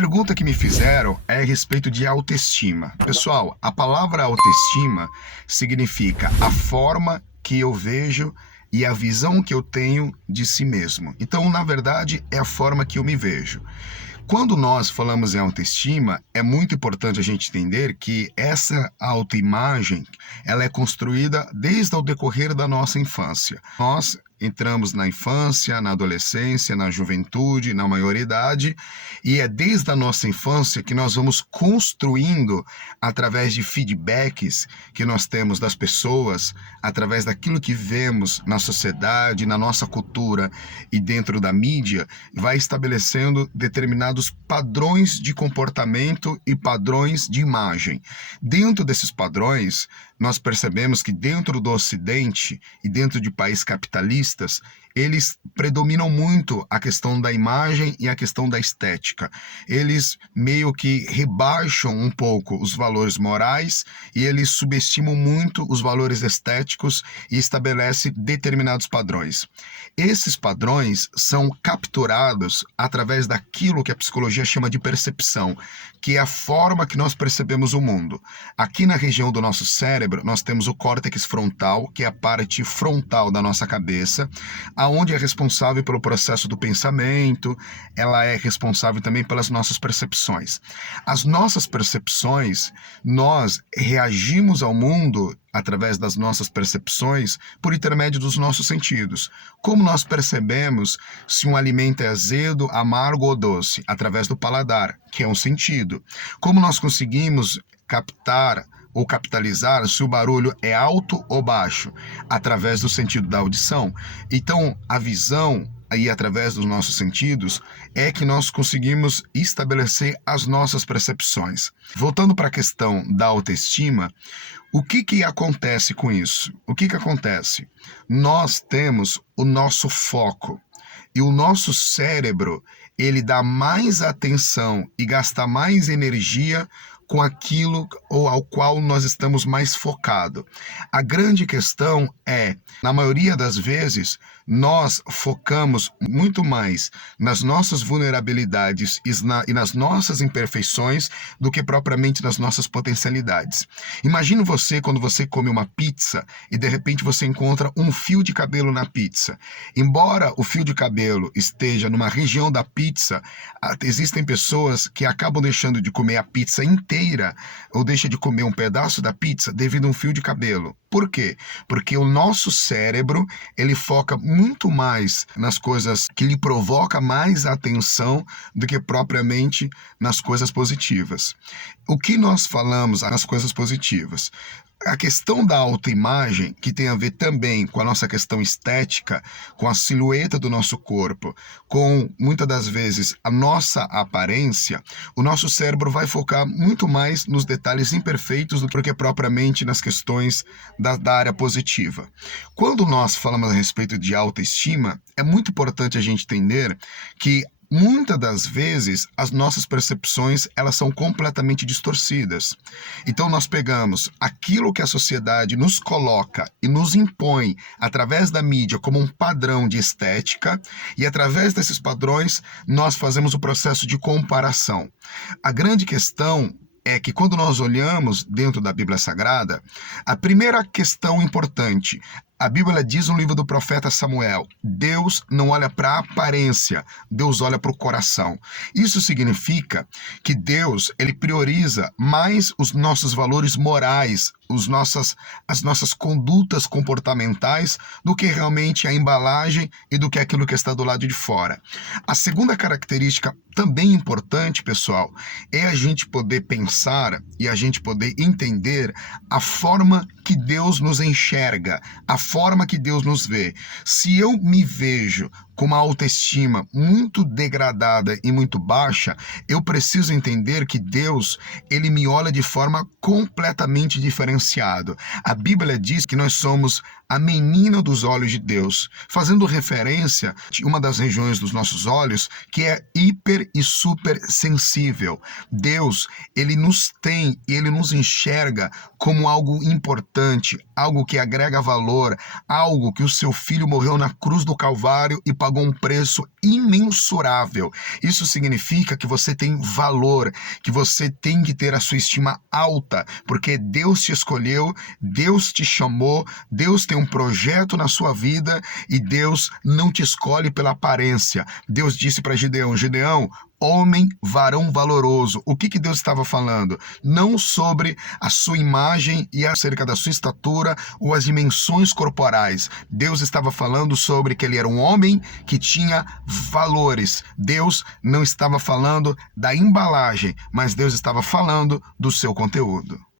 pergunta que me fizeram é a respeito de autoestima. Pessoal, a palavra autoestima significa a forma que eu vejo e a visão que eu tenho de si mesmo. Então, na verdade, é a forma que eu me vejo. Quando nós falamos em autoestima, é muito importante a gente entender que essa autoimagem, ela é construída desde o decorrer da nossa infância. Nós entramos na infância, na adolescência, na juventude, na maioridade, e é desde a nossa infância que nós vamos construindo, através de feedbacks que nós temos das pessoas, através daquilo que vemos na sociedade, na nossa cultura e dentro da mídia, vai estabelecendo determinados padrões de comportamento e padrões de imagem. Dentro desses padrões, nós percebemos que dentro do Ocidente e dentro de países capitalistas, eles predominam muito a questão da imagem e a questão da estética. Eles meio que rebaixam um pouco os valores morais e eles subestimam muito os valores estéticos e estabelecem determinados padrões. Esses padrões são capturados através daquilo que a psicologia chama de percepção, que é a forma que nós percebemos o mundo. Aqui na região do nosso cérebro, nós temos o córtex frontal, que é a parte frontal da nossa cabeça, aonde é responsável pelo processo do pensamento, ela é responsável também pelas nossas percepções. As nossas percepções, nós reagimos ao mundo através das nossas percepções por intermédio dos nossos sentidos. Como nós percebemos se um alimento é azedo, amargo ou doce? Através do paladar, que é um sentido. Como nós conseguimos captar ou capitalizar se o barulho é alto ou baixo? Através do sentido da audição. Então, a visão, aí através dos nossos sentidos, é que nós conseguimos estabelecer as nossas percepções. Voltando para a questão da autoestima, o que acontece com isso? O que acontece? Nós temos o nosso foco e o nosso cérebro, ele dá mais atenção e gasta mais energia com aquilo ou ao qual nós estamos mais focados. A grande questão é, na maioria das vezes, nós focamos muito mais nas nossas vulnerabilidades e nas nossas imperfeições do que propriamente nas nossas potencialidades. Imagine você quando você come uma pizza e de repente você encontra um fio de cabelo na pizza. Embora o fio de cabelo esteja numa região da pizza, existem pessoas que acabam deixando de comer a pizza inteira ou deixa de comer um pedaço da pizza devido a um fio de cabelo. Por quê? Porque o nosso cérebro, ele foca muito mais nas coisas que lhe provocam mais atenção do que propriamente nas coisas positivas. O que nós falamos nas coisas positivas? A questão da autoimagem, que tem a ver também com a nossa questão estética, com a silhueta do nosso corpo, com, muitas das vezes, a nossa aparência, o nosso cérebro vai focar muito mais nos detalhes imperfeitos do que propriamente nas questões da área positiva. Quando nós falamos a respeito de autoestima, é muito importante a gente entender que muitas das vezes as nossas percepções elas são completamente distorcidas. Então nós pegamos aquilo que a sociedade nos coloca e nos impõe através da mídia como um padrão de estética e através desses padrões nós fazemos o processo de comparação. A grande questão é que quando nós olhamos dentro da Bíblia Sagrada, a primeira questão importante, a Bíblia diz no livro do profeta Samuel, Deus não olha para a aparência, Deus olha para o coração. Isso significa que Deus, ele prioriza mais os nossos valores morais, as nossas condutas comportamentais do que realmente a embalagem e do que aquilo que está do lado de fora. A segunda característica também importante, pessoal, é a gente poder pensar e a gente poder entender a forma que Deus nos enxerga, a forma que Deus nos vê. Se eu me vejo com uma autoestima muito degradada e muito baixa, eu preciso entender que Deus, ele me olha de forma completamente diferenciada. A Bíblia diz que nós somos a menina dos olhos de Deus, fazendo referência a uma das regiões dos nossos olhos que é hiper e super sensível. Deus, ele nos tem e ele nos enxerga como algo importante, algo que agrega valor, algo que o seu filho morreu na cruz do Calvário e pagou pagou um preço imensurável. Isso significa que você tem valor, que você tem que ter a sua estima alta, porque Deus te escolheu, Deus te chamou, Deus tem um projeto na sua vida e Deus não te escolhe pela aparência. Deus disse para Gideão: Gideão, homem, varão valoroso. O que Deus estava falando? Não sobre a sua imagem e acerca da sua estatura ou as dimensões corporais. Deus estava falando sobre que ele era um homem que tinha valores. Deus não estava falando da embalagem, mas Deus estava falando do seu conteúdo.